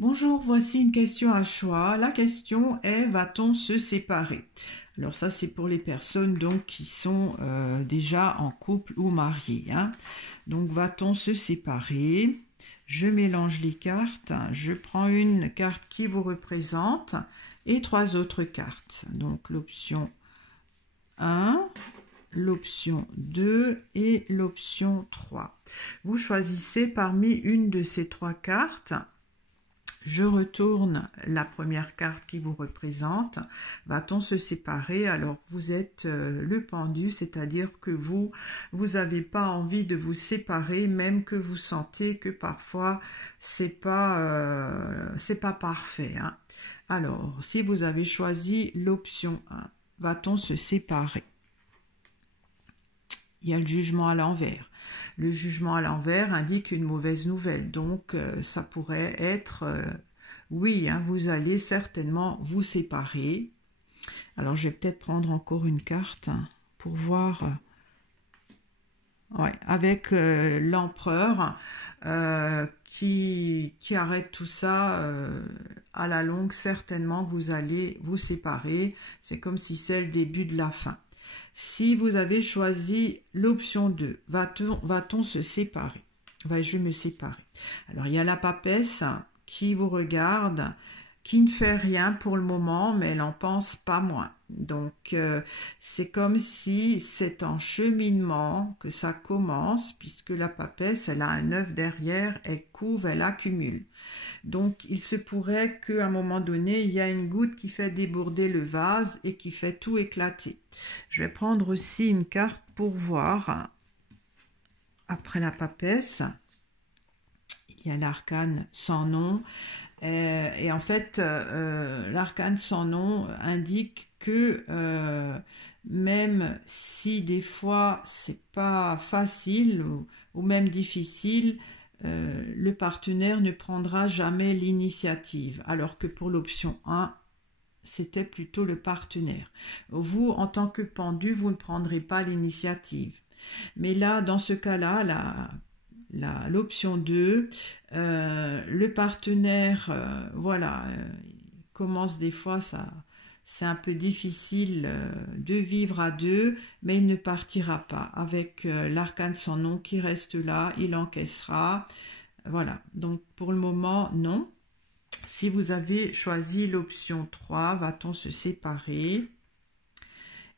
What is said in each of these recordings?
Bonjour, voici une question à choix. La question est, va-t-on se séparer? Alors ça, c'est pour les personnes donc qui sont déjà en couple ou mariées, hein. Donc, va-t-on se séparer? Je mélange les cartes. Je prends une carte qui vous représente et trois autres cartes. Donc, l'option 1, l'option 2 et l'option 3. Vous choisissez parmi une de ces trois cartes. Je retourne la première carte qui vous représente. Va-t-on se séparer? Alors, vous êtes le pendu, c'est-à-dire que vous n'avez pas envie de vous séparer, même que vous sentez que parfois, c'est pas parfait, hein. Alors, si vous avez choisi l'option 1, va-t-on se séparer? Il y a le jugement à l'envers. Le jugement à l'envers indique une mauvaise nouvelle. Donc, ça pourrait être, oui, hein, vous allez certainement vous séparer. Alors, je vais peut-être prendre encore une carte pour voir. Ouais, avec l'empereur qui arrête tout ça à la longue, certainement vous allez vous séparer. C'est comme si c'est le début de la fin. Si vous avez choisi l'option 2, va-t-on se séparer? Vais-je me séparer? Alors, il y a la papesse qui vous regarde, qui ne fait rien pour le moment, mais elle n'en pense pas moins. Donc, c'est comme si c'est en cheminement que ça commence, puisque la papesse, elle a un œuf derrière, elle couve, elle accumule. Donc, il se pourrait qu'à un moment donné, il y a une goutte qui fait déborder le vase et qui fait tout éclater. Je vais prendre aussi une carte pour voir, après la papesse, il y a l'arcane sans nom. Et en fait, l'arcane sans nom indique que même si des fois c'est pas facile ou même difficile, le partenaire ne prendra jamais l'initiative. Alors que pour l'option 1, c'était plutôt le partenaire. Vous, en tant que pendu, vous ne prendrez pas l'initiative. Mais là, dans ce cas-là, l'option 2, le partenaire, voilà, commence des fois, c'est un peu difficile de vivre à deux, mais il ne partira pas avec l'arcane sans nom qui reste là, il encaissera. Voilà, donc pour le moment, non. Si vous avez choisi l'option 3, va-t-on se séparer?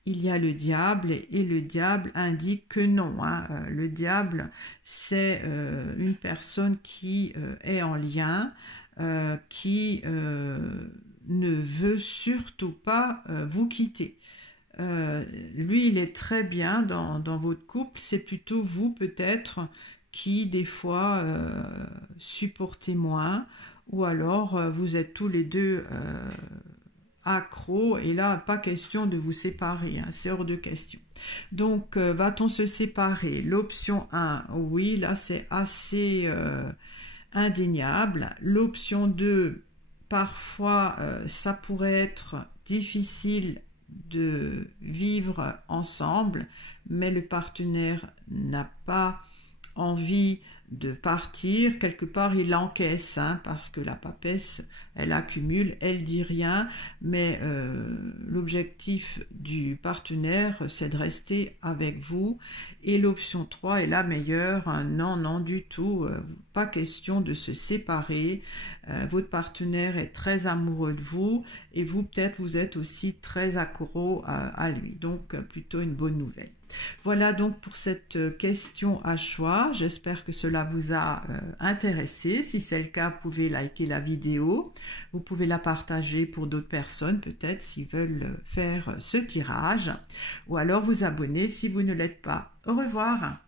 Il y a le diable et le diable indique que non, hein. Le diable, c'est une personne qui est en lien, qui ne veut surtout pas vous quitter. Lui, il est très bien dans votre couple, c'est plutôt vous peut-être qui des fois supportez moins, ou alors vous êtes tous les deux accro, et là, pas question de vous séparer, hein, c'est hors de question. Donc, va-t-on se séparer? L'option 1, oui, là, c'est assez indéniable. L'option 2, parfois, ça pourrait être difficile de vivre ensemble, mais le partenaire n'a pas envie de partir, quelque part il encaisse, hein, parce que la papesse, elle accumule, elle dit rien, mais l'objectif du partenaire, c'est de rester avec vous. Et l'option 3 est la meilleure, non, non du tout, pas question de se séparer, votre partenaire est très amoureux de vous, et vous peut-être vous êtes aussi très accro à lui, donc plutôt une bonne nouvelle. Voilà donc pour cette question à choix. J'espère que cela vous a intéressé. Si c'est le cas, vous pouvez liker la vidéo. Vous pouvez la partager pour d'autres personnes, peut-être, s'ils veulent faire ce tirage. Ou alors vous abonner si vous ne l'êtes pas. Au revoir.